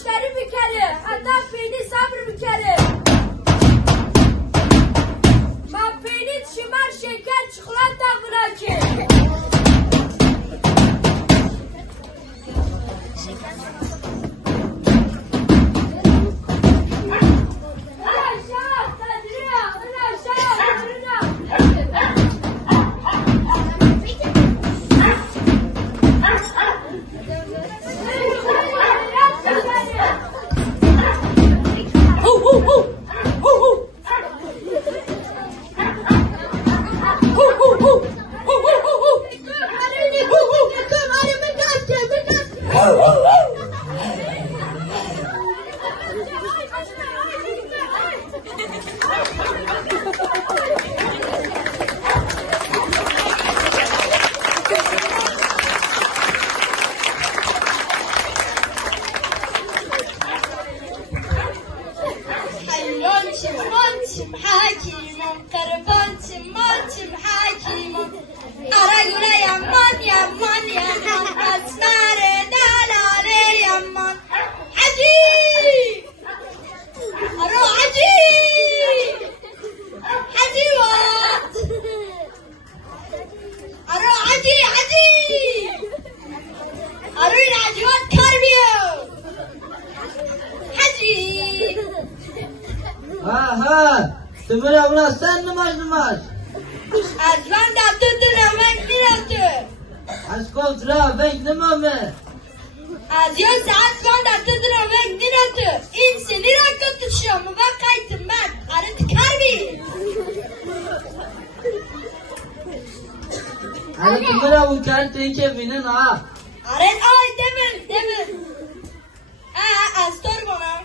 مشتری بکره حتی پیدی صبر بکره ما پیدی شمار شکر چکلات براکه Tümüre ulan sen nımaş. Azvan da tutun aman nirası. Az kontra ben nımamı. Azyon azvan da tutun aman nirası. İnse nira tutuşuyor mu? Bak kaytım ben. Arı tıkar bir. Hani tümüre bu kentin kevinin ha. Aren ay demin. Astor bana.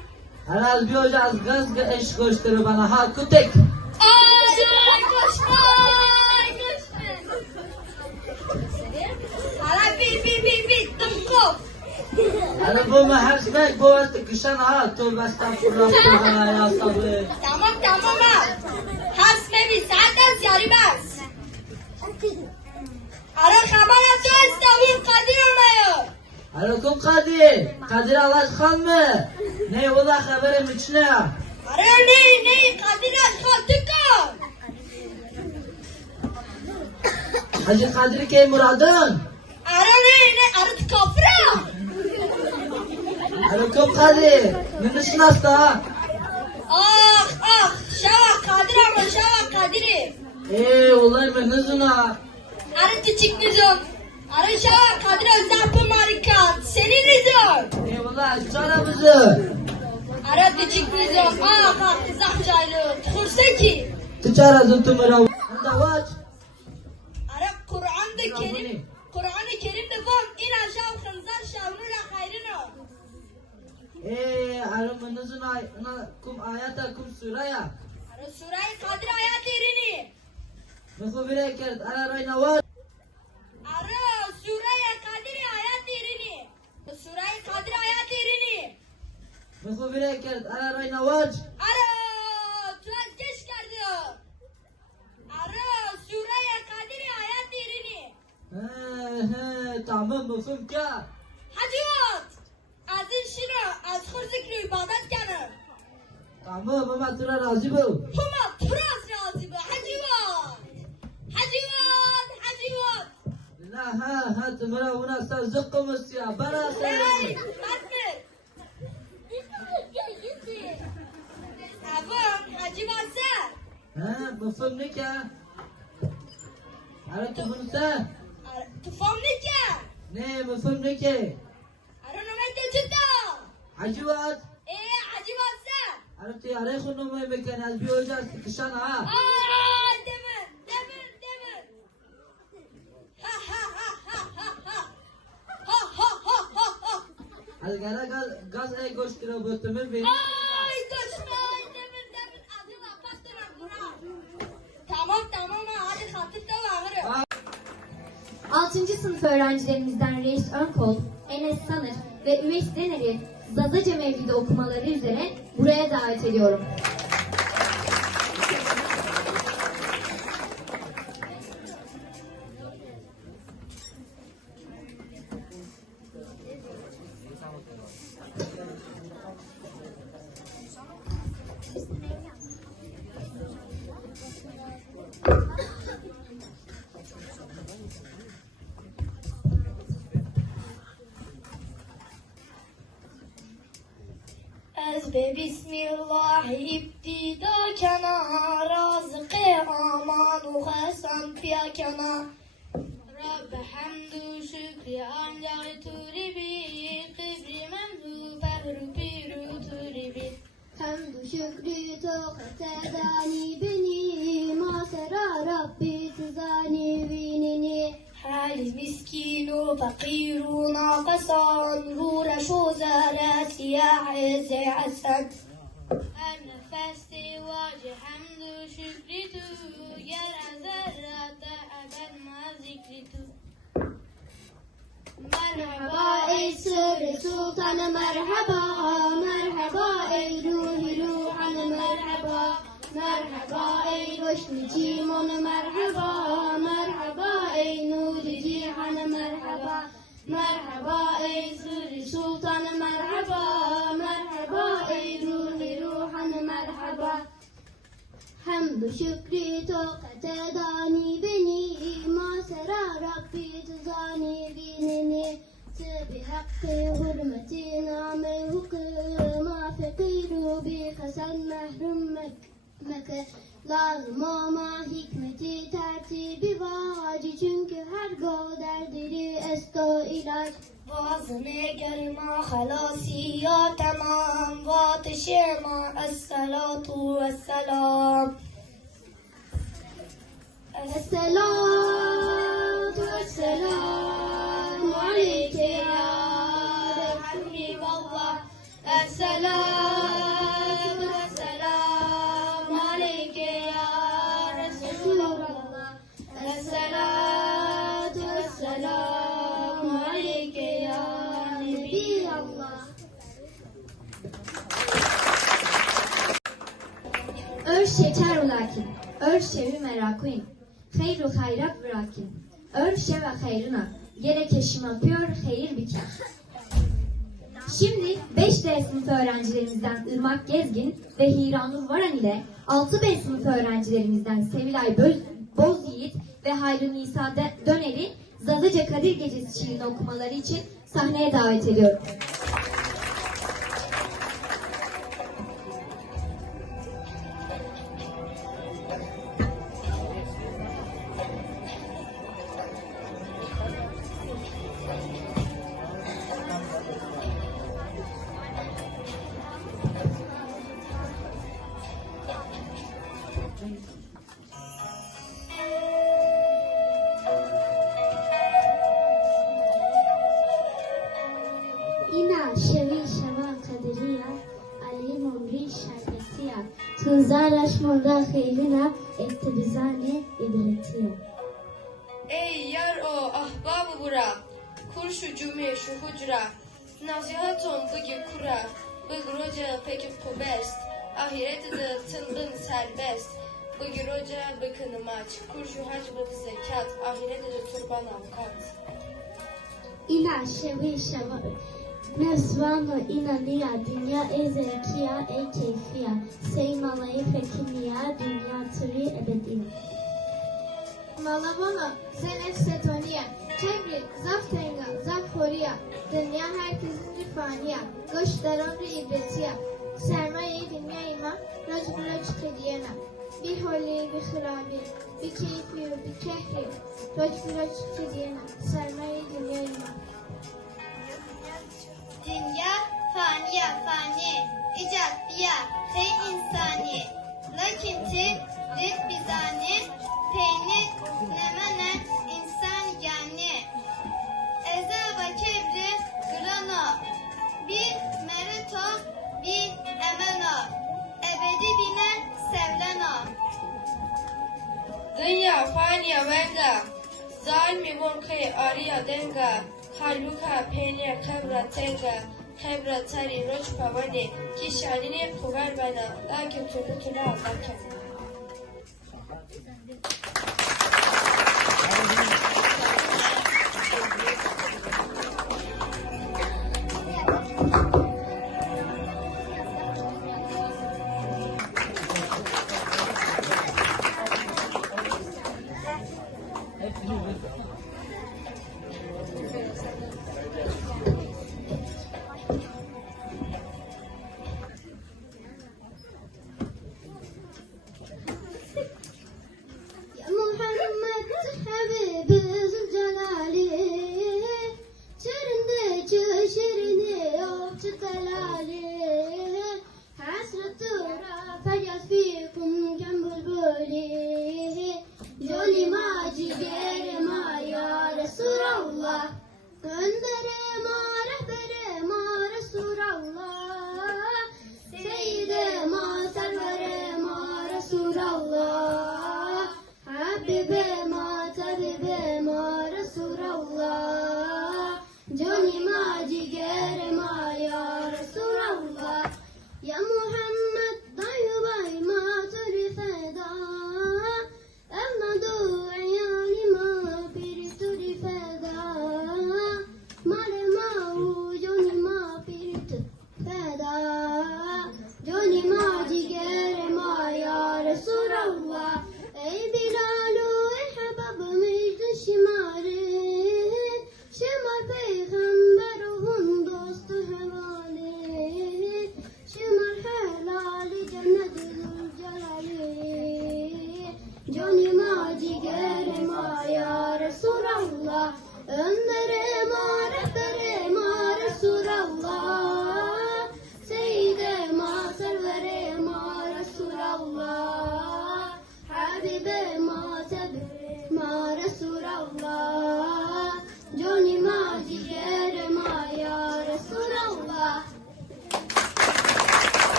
Hani az bir hoca az gaz ve eş koşturur bana ha kutek. Ay koşma. Hala bir tınkop. Hani bu mahasmek bu artık kışan ha. Tövbe estağfurullah bana ya sabır. Tamam ha. Hasme bir saatten ziyari bas. Ara kabar atı istavur kadir olmuyor. Aleyküm Kadir. Kadir Alaşkan mı? Ne ola haberim içine? Ara ne Kadir Alaşkan tıkka. Hacı Kadir Key Murad'ın. Ara ne arı tıkafra. Aleyküm Kadir. Nınışın hasta. Ah şava Kadir ama şava Kadir'i. Olay ben hızına. Arı küçük nizon. Arı şava Kadir Özdapı Marikan. Senin nizon. Eyvallah çaramızı. Arı küçük nizon. Kızak çaylı. Tıkırsa ki. Tıçarazın tümüre. Onda vaç. Arı Kur'an-ı Kerim'de var. İn aşağı kınzar şavnuyla hayrına. Arımın hızına kum ayata kum suraya. Arı Surayı Kadir ayat yerini. Nuhu bire kert ara rayna vaç. Arı Surayı Kadir ayat yerini. Surayı Kadir ayat yerini. Nuhu bire kert ara rayna vaç. Arı Tuğaz geç geldi. Arı Surayı Kadir ayat yerini. Tamam mufum ka. Hacıvat. Azin şino az hır zikri ibadet kanı. Tamam ama tura razı bu. Huma turaz razı bu. Hacıvat. Ha tümüre buna sen zıkkımız ya. Bana sen. Batmır. Avon Hacıvat sen. Mufum ne ka? Ara tufum sen. Tufam ne ki? Ne mufum ne ki? Ara numayda çıtta. Hacıvat. Hacıvat sen. Ara ti arayı numayı mekan az bir hoca sıkışan ha. Demin. Az gala gaz goştura bu tümür benim. Koşma. Demin. Adı lapastıran buna. Tamam hadi katip de var. 6. sınıf öğrencilerimizden Reis Önkol, Enes Sanır ve Üveys Dener'i Zazaca Mevlidi okumaları üzere buraya davet ediyorum. Ez be bismillah ibtida kana razık-ı aman u hasan piyakana Rabbe hamdü şükri ancak turibi kibri memdu fehru piru turibi Hamdü şükrü tokat edani beni masera Rabbi tuzani vinini Hali miskinu fakiru nakasan Hura şu zara siyah eze hasan Her nefeste vacı hamdü şükri tu Yer azarrata abed ma zikri tu Merhaba ey sırrı sultanı merhaba Merhaba ey ruhi ruhanı merhaba Merhaba ey roşni cimonı merhaba Merhaba ey nuri cihanı merhaba Merhaba ey sırrı sultanı merhaba Merhaba ey ruhi ruhanı merhaba Hamdü şükrü tokat edani beni Masera Rabbi tuzani binini Sebi hakkı hürmeti name hukuma Fekiru bi hasen mehrum meke Lazım ama hikmeti tertibi vaci Çünkü her go derdiri esto ilaç Boğazını gelma halasi ya tamam Vatışıma esselatu vesselam Esselatu vesselamu aleyke ya Habiballah Esselatu vesselamu aleyke ya Resulallah Esselatu vesselamu aleyke ya Nebiyallah Ör şeker ulakin, ör şevi merakuyim, hayru hayrat bırakin, ör şeve hayrına, gerek eşim yapıyor, hayır biter. Şimdi 5D sınıf öğrencilerimizden Irmak Gezgin ve Hiranur Varan ile 6B sınıf öğrencilerimizden Sevilay Bozyiğit ve Hayri Nisa Döner'i Zazaca Kadir Gecesi şiirini okumaları için sahneye davet ediyorum. Ina shewi shama kadiriya alimun ri şerbetiya tuzaraş murda khayrina ettibizane ibretiya. Ey yar o ahbabı bura, kurşu cümle şu hucra, nasihatom bıgı kura, bıg roca peki kubest, ahireti de tınbın serbest, bıgı roca bıkını maç, kurşu hac bıg zekat, ahireti de turban avukat. Ina shewi shama Nesvano ina niya dünya ezekiya ey keyfiya seymalayı fekimiya dünya turi ebediya. Malavona zenef setoniya kebri zaftenga zafhoriya dünya herkesin rifaniya goş daronru ibretiya sermaye dünya ima racbura çıkıdiyena bir holi bir hırabi bir keyfi bir kehri racbura çıkıdiyena sermaye dünya ima. Dünya faniye fani, icat biya, hey insani. Lakinti rit bizani, peynir nemene insan yani. Eze ve kebri grano, bir merito, bir emeno. Ebedi binen sevleno. Dünya faniya venga, zalmi vonkai ariya denga, haluka penya kabra tenga, kabra tari roç pavane, kişanini kuvar bana, lakin türlü türlü azarken. bir